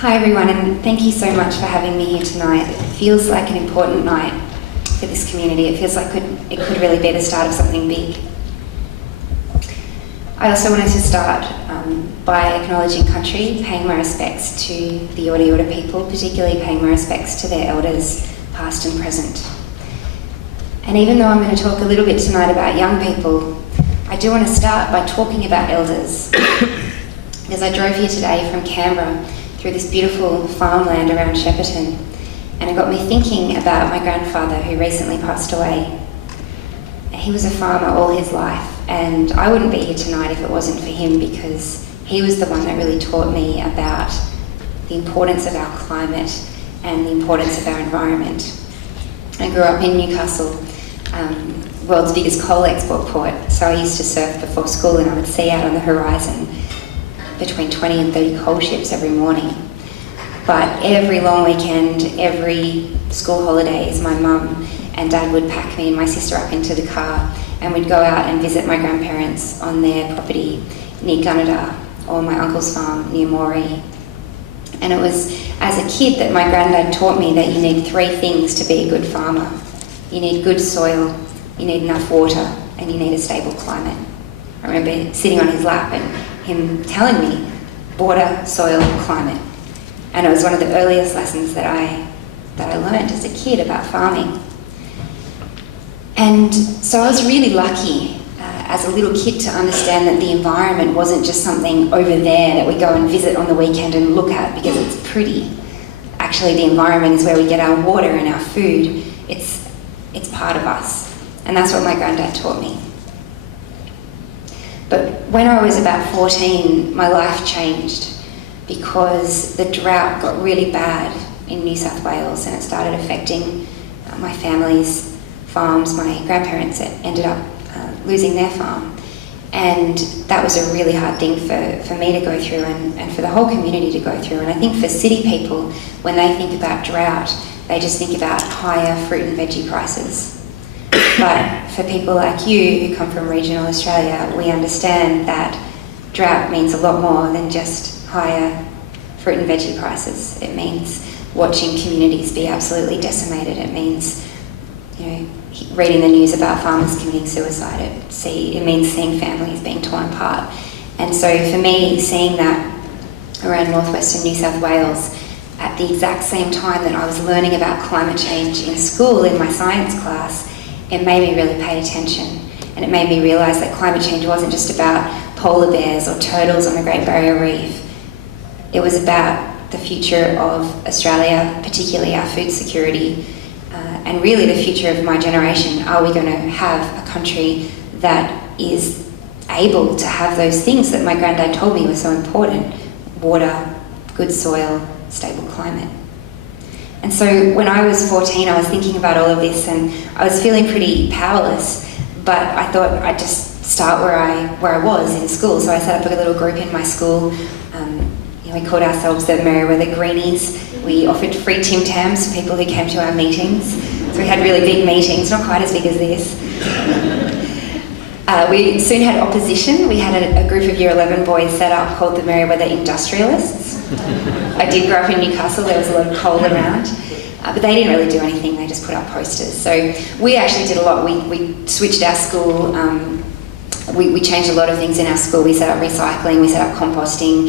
Hi everyone, and thank you so much for having me here tonight. It feels like an important night for this community. It feels like it could really be the start of something big. I also wanted to start by acknowledging country, paying my respects to the Yorta Yorta people, particularly paying my respects to their elders, past and present. And even though I'm going to talk a little bit tonight about young people, I do want to start by talking about elders. Because I drove here today from Canberra through this beautiful farmland around Shepparton, and it got me thinking about my grandfather who recently passed away. He was a farmer all his life, and I wouldn't be here tonight if it wasn't for him, because he was the one that really taught me about the importance of our climate and the importance of our environment. I grew up in Newcastle, world's biggest coal export port, so I used to surf before school and I would see out on the horizon between 20 and 30 coal ships every morning. But every long weekend, every school holidays, my mum and dad would pack me and my sister up into the car and we'd go out and visit my grandparents on their property near Gunnedah, or my uncle's farm near Moree. And it was as a kid that my granddad taught me that you need three things to be a good farmer. You need good soil, you need enough water, and you need a stable climate. I remember sitting on his lap and him telling me water, soil, climate. And it was one of the earliest lessons that I learned as a kid about farming. And so I was really lucky as a little kid to understand that the environment wasn't just something over there that we go and visit on the weekend and look at because it's pretty. Actually, the environment is where we get our water and our food. It's part of us. And that's what my granddad taught me. But when I was about 14, my life changed because the drought got really bad in New South Wales and it started affecting my family's farms. My grandparents ended up losing their farm. And that was a really hard thing for me to go through and for the whole community to go through. And I think for city people, when they think about drought, they just think about higher fruit and veggie prices. But for people like you who come from regional Australia, we understand that drought means a lot more than just higher fruit and veggie prices. It means watching communities be absolutely decimated. It means, reading the news about farmers committing suicide. It means seeing families being torn apart. And so for me, seeing that around northwestern New South Wales at the exact same time that I was learning about climate change in school in my science class, it made me really pay attention, and it made me realise that climate change wasn't just about polar bears or turtles on the Great Barrier Reef. It was about the future of Australia, particularly our food security, and really the future of my generation. Are we going to have a country that is able to have those things that my granddad told me were so important? Water, good soil, stable climate. And so when I was 14, I was thinking about all of this and I was feeling pretty powerless, but I thought I'd just start where I was in school. So I set up a little group in my school. We called ourselves the Merewether Greenies. We offered free Tim Tams for people who came to our meetings. So we had really big meetings, not quite as big as this. We soon had opposition. We had a group of Year 11 boys set up called the Merewether Industrialists. I did grow up in Newcastle, there was a lot of coal around, but they didn't really do anything, they just put up posters. So we actually did a lot. We switched our school, we changed a lot of things in our school. We set up recycling, we set up composting,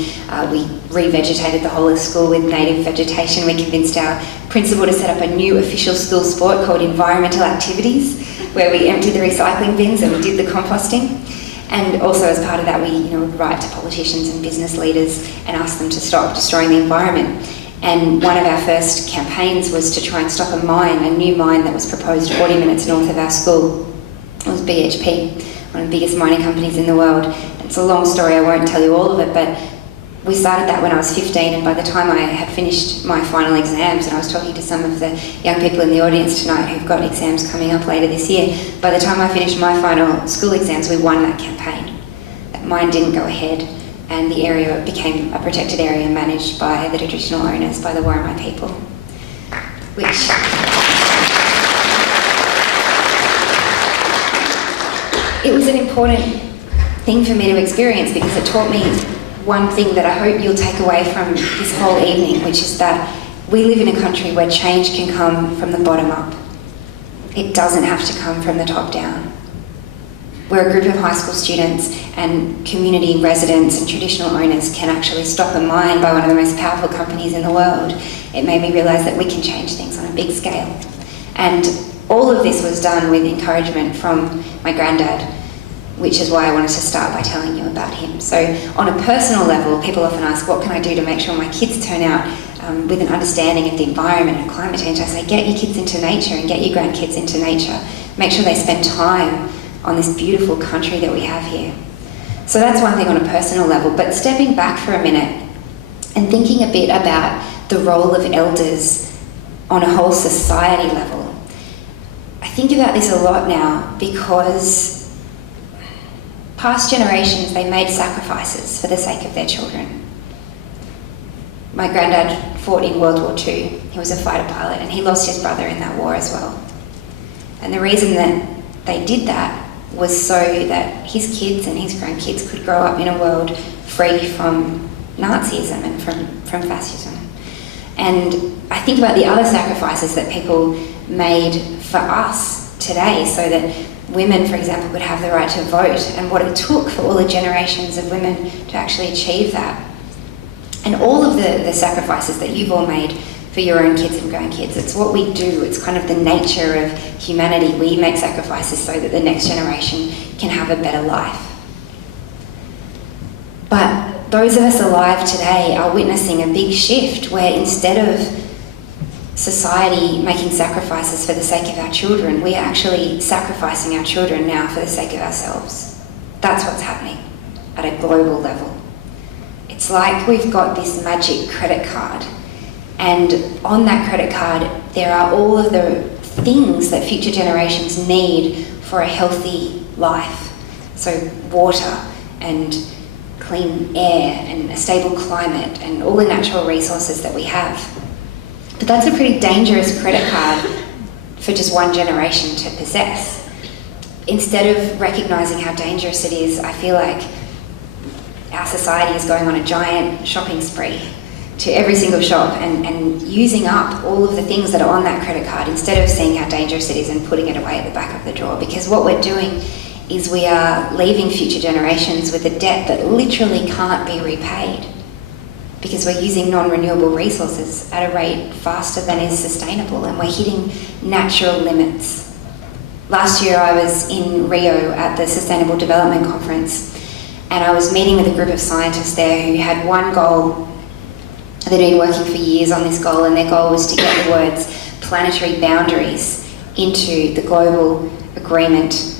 we revegetated the whole of school with native vegetation. We convinced our principal to set up a new official school sport called environmental activities, where we emptied the recycling bins and we did the composting. And also as part of that, we would write to politicians and business leaders and ask them to stop destroying the environment. And one of our first campaigns was to try and stop a new mine that was proposed 40 minutes north of our school. It was BHP, one of the biggest mining companies in the world. It's a long story, I won't tell you all of it, but we started that when I was 15, and by the time I had finished my final exams, and I was talking to some of the young people in the audience tonight who've got exams coming up later this year, by the time I finished my final school exams, we won that campaign. That mine didn't go ahead, and the area became a protected area managed by the traditional owners, by the Worimi people, which it was an important thing for me to experience because it taught me one thing that I hope you'll take away from this whole evening, which is that we live in a country where change can come from the bottom up. It doesn't have to come from the top down. Where a group of high school students and community residents and traditional owners can actually stop a mine by one of the most powerful companies in the world, it made me realise that we can change things on a big scale. And all of this was done with encouragement from my granddad, which is why I wanted to start by telling you about him. So on a personal level, people often ask, what can I do to make sure my kids turn out with an understanding of the environment and climate change? I say, get your kids into nature and get your grandkids into nature. Make sure they spend time on this beautiful country that we have here. So that's one thing on a personal level, but stepping back for a minute and thinking a bit about the role of elders on a whole society level. I think about this a lot now because past generations, they made sacrifices for the sake of their children. My granddad fought in World War II. He was a fighter pilot and he lost his brother in that war as well. And the reason that they did that was so that his kids and his grandkids could grow up in a world free from Nazism and from fascism. And I think about the other sacrifices that people made for us today so that women, for example, could have the right to vote, and what it took for all the generations of women to actually achieve that. And all of the sacrifices that you've all made for your own kids and grandkids. It's what we do. It's kind of the nature of humanity. We make sacrifices so that the next generation can have a better life. But those of us alive today are witnessing a big shift where instead of society making sacrifices for the sake of our children, we are actually sacrificing our children now for the sake of ourselves. That's what's happening at a global level. It's like we've got this magic credit card, and on that credit card there are all of the things that future generations need for a healthy life. So water and clean air and a stable climate and all the natural resources that we have. But that's a pretty dangerous credit card for just one generation to possess. Instead of recognising how dangerous it is, I feel like our society is going on a giant shopping spree to every single shop and using up all of the things that are on that credit card instead of seeing how dangerous it is and putting it away at the back of the drawer. Because what we're doing is we are leaving future generations with a debt that literally can't be repaid because we're using non-renewable resources at a rate faster than is sustainable, and we're hitting natural limits. Last year I was in Rio at the Sustainable Development Conference, and I was meeting with a group of scientists there who had one goal. They'd been working for years on this goal, and their goal was to get the words planetary boundaries into the global agreement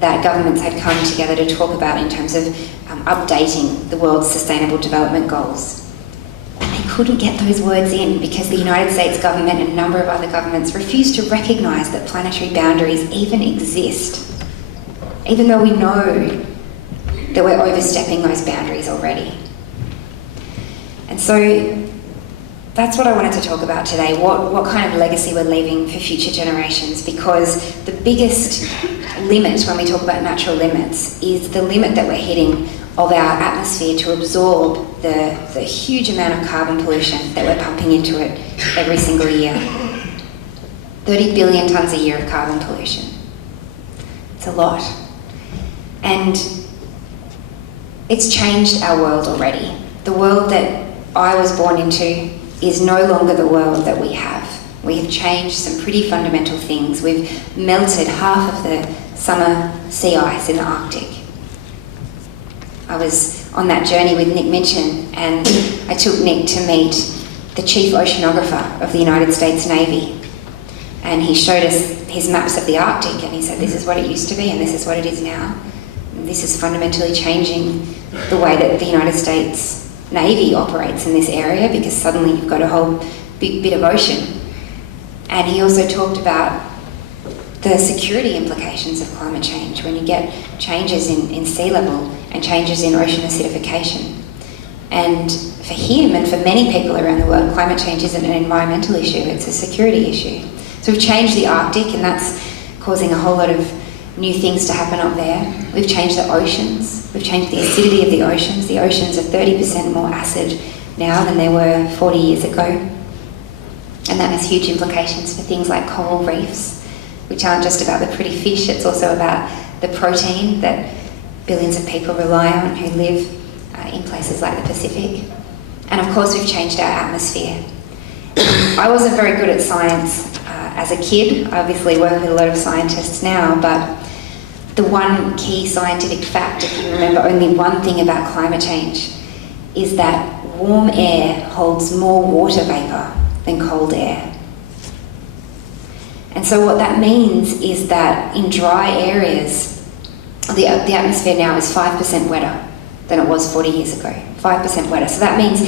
that governments had come together to talk about in terms of updating the world's sustainable development goals. And they couldn't get those words in because the United States government and a number of other governments refused to recognise that planetary boundaries even exist, even though we know that we're overstepping those boundaries already. And so that's what I wanted to talk about today, what kind of legacy we're leaving for future generations, because the biggest limit when we talk about natural limits is the limit that we're hitting of our atmosphere to absorb the huge amount of carbon pollution that we're pumping into it every single year. 30 billion tonnes a year of carbon pollution. It's a lot. And it's changed our world already. The world that I was born into is no longer the world that we have. We have changed some pretty fundamental things. We've melted half of the summer sea ice in the Arctic. I was on that journey with Nick Minchin, and I took Nick to meet the chief oceanographer of the United States Navy. And he showed us his maps of the Arctic, and he said, this is what it used to be and this is what it is now. And this is fundamentally changing the way that the United States Navy operates in this area, because suddenly you've got a whole big bit of ocean. And he also talked about the security implications of climate change when you get changes in sea level and changes in ocean acidification. And for him and for many people around the world, climate change isn't an environmental issue, it's a security issue. So we've changed the Arctic, and that's causing a whole lot of new things to happen up there. We've changed the oceans. We've changed the acidity of the oceans. The oceans are 30% more acid now than they were 40 years ago. And that has huge implications for things like coral reefs, which aren't just about the pretty fish, it's also about the protein that billions of people rely on who live in places like the Pacific. And of course, we've changed our atmosphere. I wasn't very good at science as a kid. I obviously work with a lot of scientists now, but the one key scientific fact, if you remember only one thing about climate change, is that warm air holds more water vapour than cold air. And so what that means is that in dry areas, the atmosphere now is 5% wetter than it was 40 years ago, 5% wetter. So that means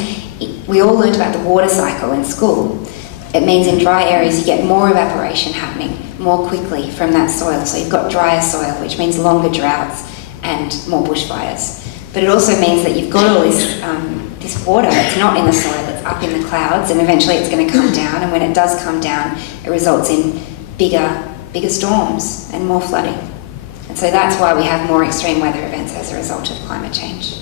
we all learned about the water cycle in school. It means in dry areas you get more evaporation happening more quickly from that soil. So you've got drier soil, which means longer droughts and more bushfires. But it also means that you've got all this water that's not in the soil, it's up in the clouds, and eventually it's going to come down, and when it does come down, it results in bigger storms and more flooding. And so that's why we have more extreme weather events as a result of climate change.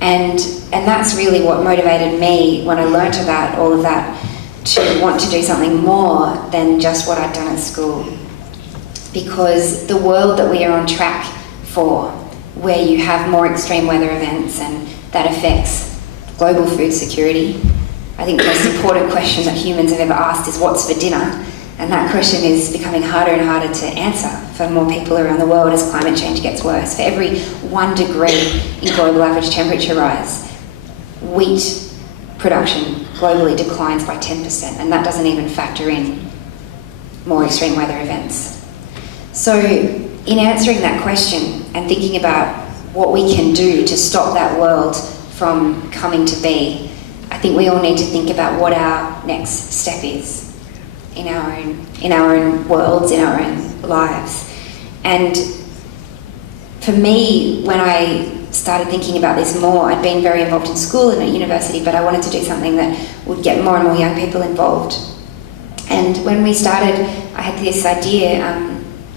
And that's really what motivated me when I learnt about all of that, to want to do something more than just what I'd done at school. Because the world that we are on track for, where you have more extreme weather events and that affects global food security, I think the most important question that humans have ever asked is what's for dinner? And that question is becoming harder and harder to answer for more people around the world as climate change gets worse. For every 1 degree in global average temperature rise, wheat production globally declines by 10%, and that doesn't even factor in more extreme weather events. So in answering that question and thinking about what we can do to stop that world from coming to be, I think we all need to think about what our next step is in our own worlds, in our own lives. And for me, when I started thinking about this more, I'd been very involved in school and at university, but I wanted to do something that would get more and more young people involved. And when we started, I had this idea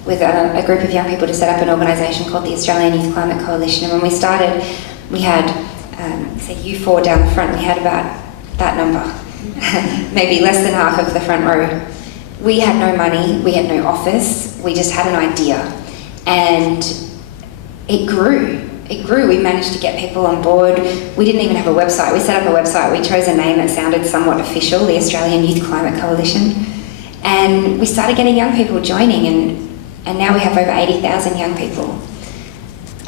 with a group of young people to set up an organisation called the Australian Youth Climate Coalition. And when we started, we had, say U4 down the front, we had about that number, maybe less than half of the front row. We had no money, we had no office, we just had an idea. And it grew. It grew. We managed to get people on board. We didn't even have a website. We set up a website. We chose a name that sounded somewhat official, the Australian Youth Climate Coalition. And we started getting young people joining, and now we have over 80,000 young people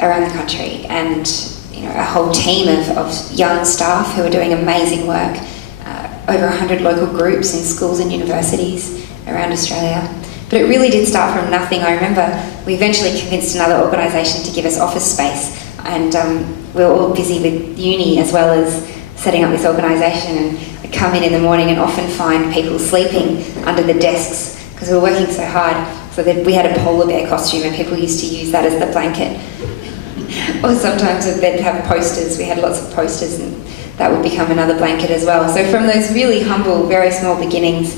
around the country, and a whole team of young staff who are doing amazing work, over 100 local groups in schools and universities around Australia. But it really did start from nothing. I remember we eventually convinced another organisation to give us office space, and we were all busy with uni as well as setting up this organisation, and I'd come in the morning and often find people sleeping under the desks because we were working so hard. So that we had a polar bear costume and people used to use that as the blanket. Or sometimes they'd have posters. We had lots of posters, and that would become another blanket as well. So from those really humble, very small beginnings,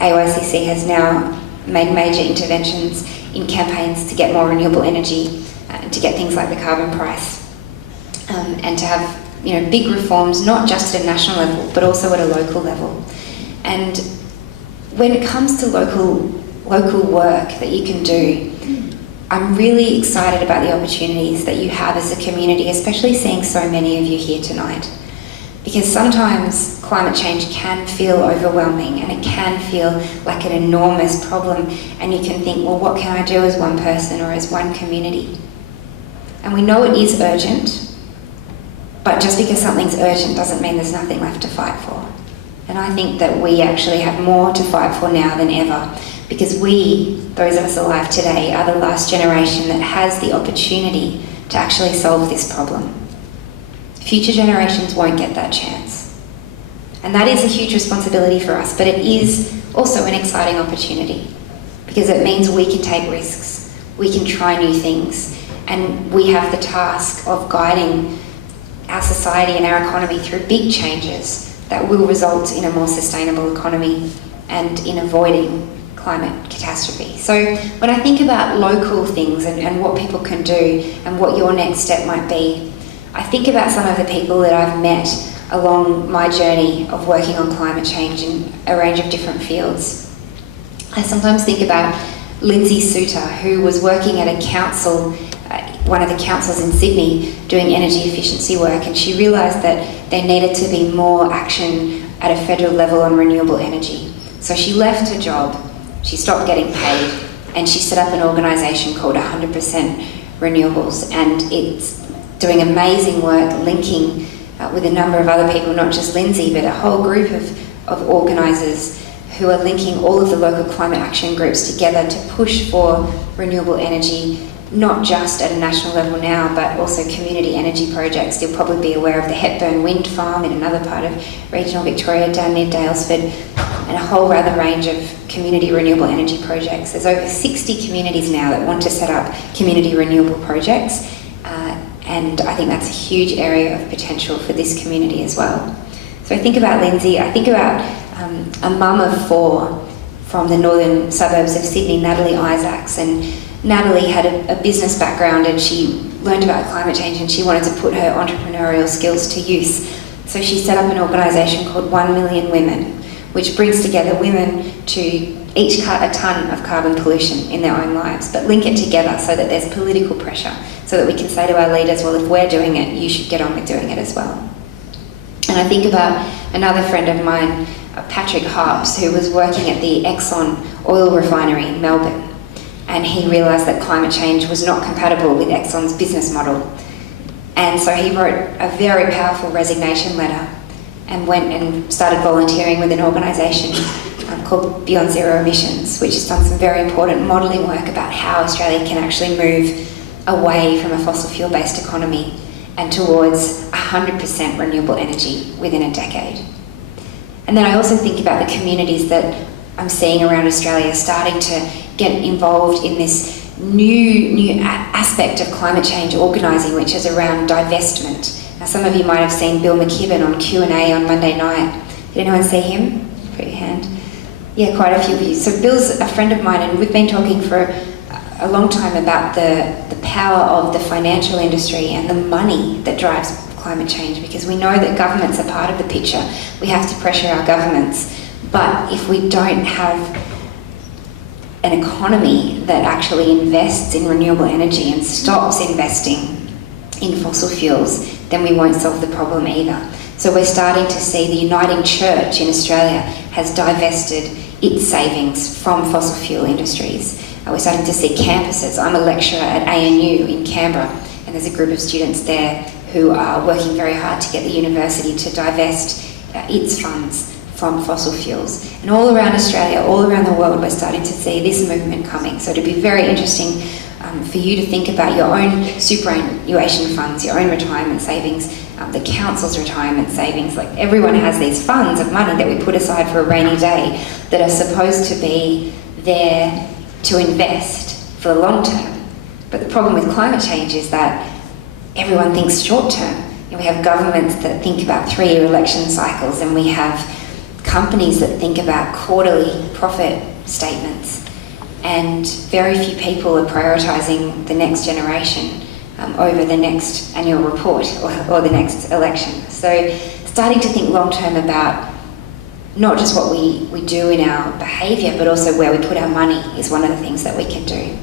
AYCC has now made major interventions in campaigns to get more renewable energy, to get things like the carbon price, and to have big reforms, not just at a national level, but also at a local level. And when it comes to local work that you can do, I'm really excited about the opportunities that you have as a community, especially seeing so many of you here tonight. Because sometimes climate change can feel overwhelming and it can feel like an enormous problem, and you can think, well, what can I do as one person or as one community? And we know it is urgent, but just because something's urgent doesn't mean there's nothing left to fight for. And I think that we actually have more to fight for now than ever, because we, those of us alive today, are the last generation that has the opportunity to actually solve this problem. Future generations won't get that chance. And that is a huge responsibility for us, but it is also an exciting opportunity, because it means we can take risks, we can try new things, and we have the task of guiding our society and our economy through big changes that will result in a more sustainable economy and in avoiding climate catastrophe. So when I think about local things and what people can do and what your next step might be, I think about some of the people that I've met along my journey of working on climate change in a range of different fields. I sometimes think about Lindsay Suter, who was working at a council, one of the councils in Sydney, doing energy efficiency work, and she realised that there needed to be more action at a federal level on renewable energy. So she left her job, she stopped getting paid, and she set up an organisation called 100% Renewables, and it's doing amazing work linking with a number of other people, not just Lindsay, but a whole group of organisers who are linking all of the local climate action groups together to push for renewable energy, not just at a national level now, but also community energy projects. You'll probably be aware of the Hepburn Wind Farm in another part of regional Victoria down near Daylesford, and a whole other range of community renewable energy projects. There's over 60 communities now that want to set up community renewable projects, and I think that's a huge area of potential for this community as well. So I think about Lindsay, I think about a mum of 4 from the northern suburbs of Sydney, Natalie Isaacs, and Natalie had a business background and she learned about climate change and she wanted to put her entrepreneurial skills to use. So she set up an organisation called 1 Million Women, which brings together women to each cut a tonne of carbon pollution in their own lives, but link it together so that there's political pressure, so that we can say to our leaders, well, if we're doing it, you should get on with doing it as well. And I think about another friend of mine, Patrick Harps, who was working at the Exxon oil refinery in Melbourne, and he realised that climate change was not compatible with Exxon's business model. And so he wrote a very powerful resignation letter and went and started volunteering with an organisation called Beyond Zero Emissions, which has done some very important modelling work about how Australia can actually move away from a fossil fuel-based economy and towards 100% renewable energy within a decade. And then I also think about the communities that I'm seeing around Australia starting to get involved in this new aspect of climate change organising, which is around divestment. Now, some of you might have seen Bill McKibben on Q&A on Monday night. Did anyone see him? Put your hand. Yeah, quite a few of you. So Bill's a friend of mine, and we've been talking for a long time about the power of the financial industry and the money that drives climate change, because we know that governments are part of the picture. We have to pressure our governments. But if we don't have an economy that actually invests in renewable energy and stops investing in fossil fuels, then we won't solve the problem either. So we're starting to see the Uniting Church in Australia has divested its savings from fossil fuel industries. We're starting to see campuses. I'm a lecturer at ANU in Canberra, and there's a group of students there who are working very hard to get the university to divest its funds from fossil fuels. And all around Australia, all around the world, we're starting to see this movement coming. So it'd be very interesting for you to think about your own superannuation funds, your own retirement savings, the council's retirement savings. Like, everyone has these funds of money that we put aside for a rainy day that are supposed to be there to invest for the long term. But the problem with climate change is that everyone thinks short term. And we have governments that think about 3-year election cycles, and we have companies that think about quarterly profit statements, and very few people are prioritising the next generation over the next annual report or the next election. So starting to think long term about not just what we do in our behaviour, but also where we put our money is one of the things that we can do.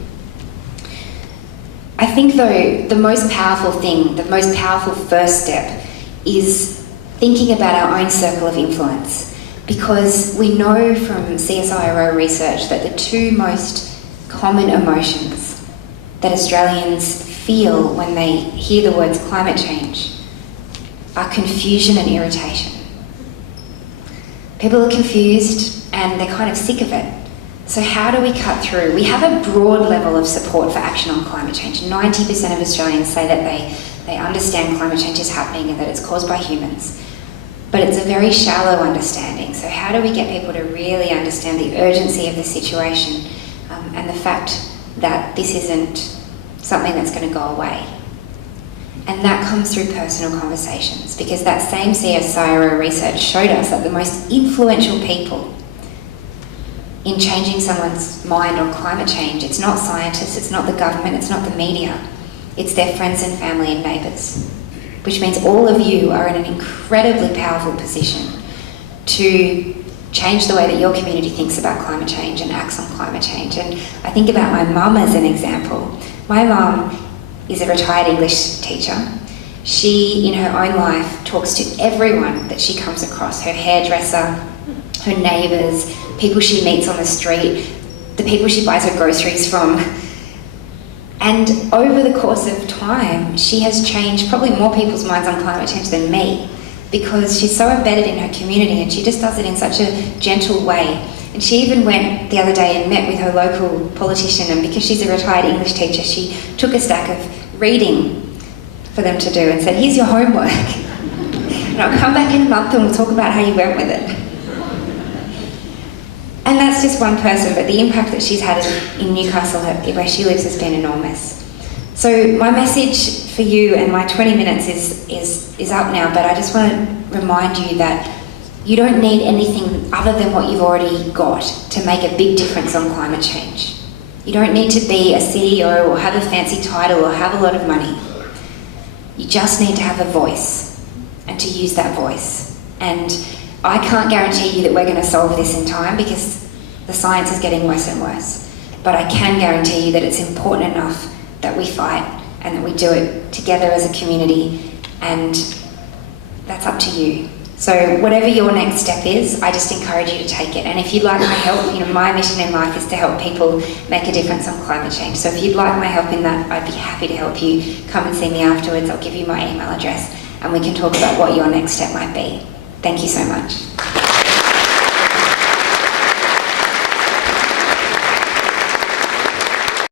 I think, though, the most powerful thing, the most powerful first step is thinking about our own circle of influence. Because we know from CSIRO research that the 2 most common emotions that Australians feel when they hear the words climate change are confusion and irritation. People are confused and they're kind of sick of it. So how do we cut through? We have a broad level of support for action on climate change. 90% of Australians say that they understand climate change is happening and that it's caused by humans. But it's a very shallow understanding. So how do we get people to really understand the urgency of the situation and the fact that this isn't something that's going to go away? And that comes through personal conversations, because that same CSIRO research showed us that the most influential people in changing someone's mind on climate change. It's not scientists, it's not the government, it's not the media. It's their friends and family and neighbours, which means all of you are in an incredibly powerful position to change the way that your community thinks about climate change and acts on climate change. And I think about my mum as an example. My mum is a retired English teacher. She, in her own life, talks to everyone that she comes across, her hairdresser, her neighbours, people she meets on the street, the people she buys her groceries from. And over the course of time, she has changed probably more people's minds on climate change than me, because she's so embedded in her community and she just does it in such a gentle way. And she even went the other day and met with her local politician, and because she's a retired English teacher, she took a stack of reading for them to do and said, here's your homework. And I'll come back in a month and we'll talk about how you went with it. And that's just one person, but the impact that she's had in Newcastle, where she lives, has been enormous. So my message for you, and my 20 minutes is up now, but I just want to remind you that you don't need anything other than what you've already got to make a big difference on climate change. You don't need to be a CEO or have a fancy title or have a lot of money. You just need to have a voice and to use that voice. And I can't guarantee you that we're going to solve this in time, because the science is getting worse and worse. But I can guarantee you that it's important enough that we fight and that we do it together as a community, and that's up to you. So whatever your next step is, I just encourage you to take it. And if you'd like my help, my mission in life is to help people make a difference on climate change. So if you'd like my help in that, I'd be happy to help you. Come and see me afterwards. I'll give you my email address and we can talk about what your next step might be. Thank you so much.